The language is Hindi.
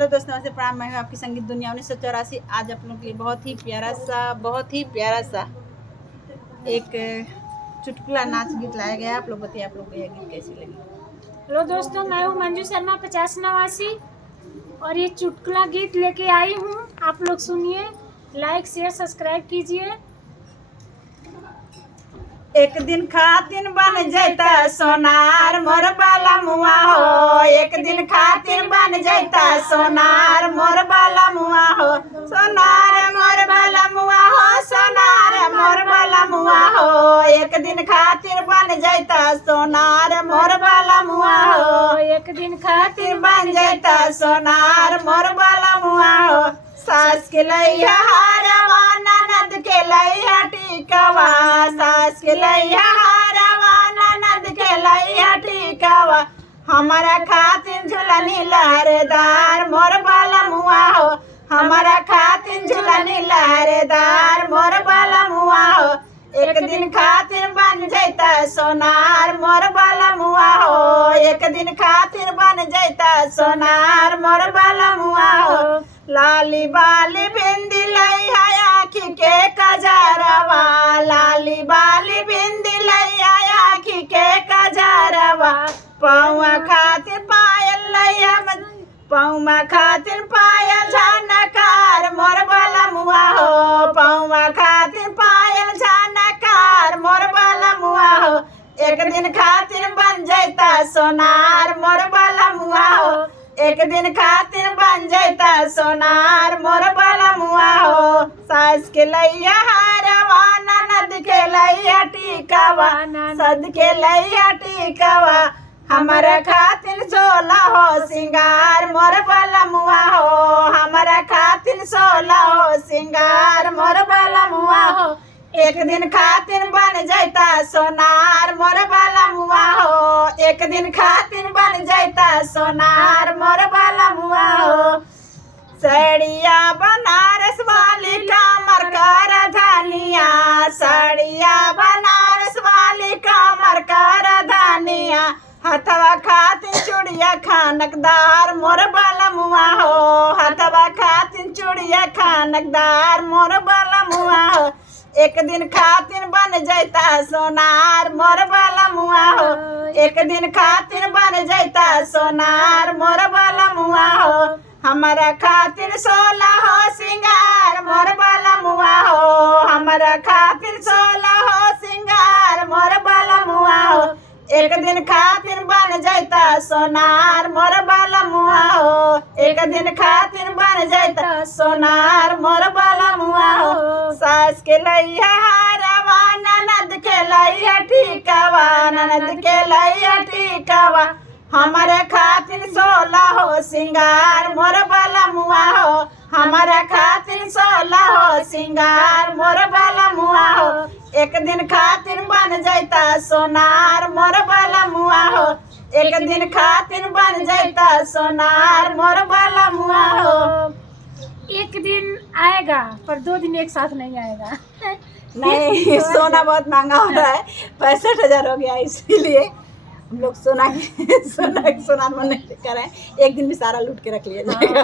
हेलो दोस्तों, नमस्ते, प्रणाम। मैं हूँ आपकी संगीत दुनिया 1984। आज आप लोगों के लिए बहुत ही प्यारा सा एक चुटकुला नाच गीत लाया गया। आप लोग बताइए, आप लोग को यह गीत कैसी लगी। हेलो दोस्तों, मैं हूँ मंजू शर्मा 50 नवासी और ये चुटकुला गीत लेके आई हूँ। आप लोग सुनिए, लाइक शेयर सब्सक्राइब कीजिए। एक दिन खातिर बन जैता सोनार मोर बाला मुआ हो। एक दिन खातिर बन जैता सोनार मोर बाला मुआ हो। सोनार मोर बाला मुआ हो, सोनार मोर बाला मुआ हो। एक दिन खातिर बन जैता सोनार मोर बाला मुआ हो। एक दिन खातिर बन जैता सोनार मोर बाला मुआ हो। सास के लैया हारवा, ननद के लैया टिकवा। सास के लैया हारवा, ननद के लैया टिकवा। हमारा खातिर झुलनी लहरेदार मोर बाला मुआ हो। हमारा खातिर झुलनी लहरेदार मोर बाला मुआ हो। एक दिन खातिर बन जैता सोनार मोर बाला मुआ हो। एक दिन खातिर बन जैता सोनार मोर बाला मुआ हो। लाली बाली बिंदी लैया आँखी के कजरवा। लाली बाली बिंदी लैया आँखी के कजरवा। पौआ खातिर पायल लैया, पौआ खातिर पायल झनकार मोर बाला मुआ हो। पौआ खातिर पायल झनकार मोर बाला मुआ हो। एक दिन खातिर बन जैता सोनार मोर बाला मुआ हो। एक दिन खातिर बन जैता सोनार मोर बाला मुआ हो। सास के लैया हारवा, ननद के लैया टिकवा। सद के लैया टिकवा। हमारा खातिर सोला हो सिंगार मोर बाला मुआ हो। हमारा खातिर सोला हो सिंगार मोर बाला मुआ हो। एक दिन खातिर बन जैता सोनार मोर बाला मुआ हो। एक दिन खातिर बन जैता सोनार मोर बाला मुआ हो। साड़िया बनारस वाली कमर कर धनिया। साड़िया बनारस वाली कमर कर धनिया। हथवा खातिर चूड़िया खानकदार मोर बाला मुआ हो। हथवा खातिर चूड़िया खानकदार मोर बाला मुआ हो। एक दिन खातिर बन जैता सोनार मोर बाला मुआ हो। एक दिन खातिर बन जैता सोनार मोर बाला मुआ हो। हमारा खातिर सोला हो सिंगार मोर बाला मुआ हो। हमारा खातिर सोला हो सिंगार मोर बाला मुआ हो। एक दिन खातिर बन जैता सोनार मोर बाला मुआ हो। एक दिन खातिर बन जैता सोनार मोर बाला मुआ हो। सास के लैया हारवा, ननद के लैया टिकवा। ननद के लैया टिकवा। हमारे खातिर सोला हो सिंगार मोर बाला मुआ हो। हमारा खातिर सोला हो सिंगार मोर बाला मुआ हो। एक दिन खातिर बन जैता सोनार मोर बाला मुआ हो। एक दिन खातिर बन जैता सोनार मोर बाला मुआ हो। एक दिन आएगा पर 2 दिन एक साथ नहीं आएगा। नहीं, सोना बहुत महंगा हो रहा है। 65,000 हो गया, इसीलिए हम लोग सोना मन नहीं कर रहे हैं। एक दिन में सारा लूट के रख लिया जाएगा।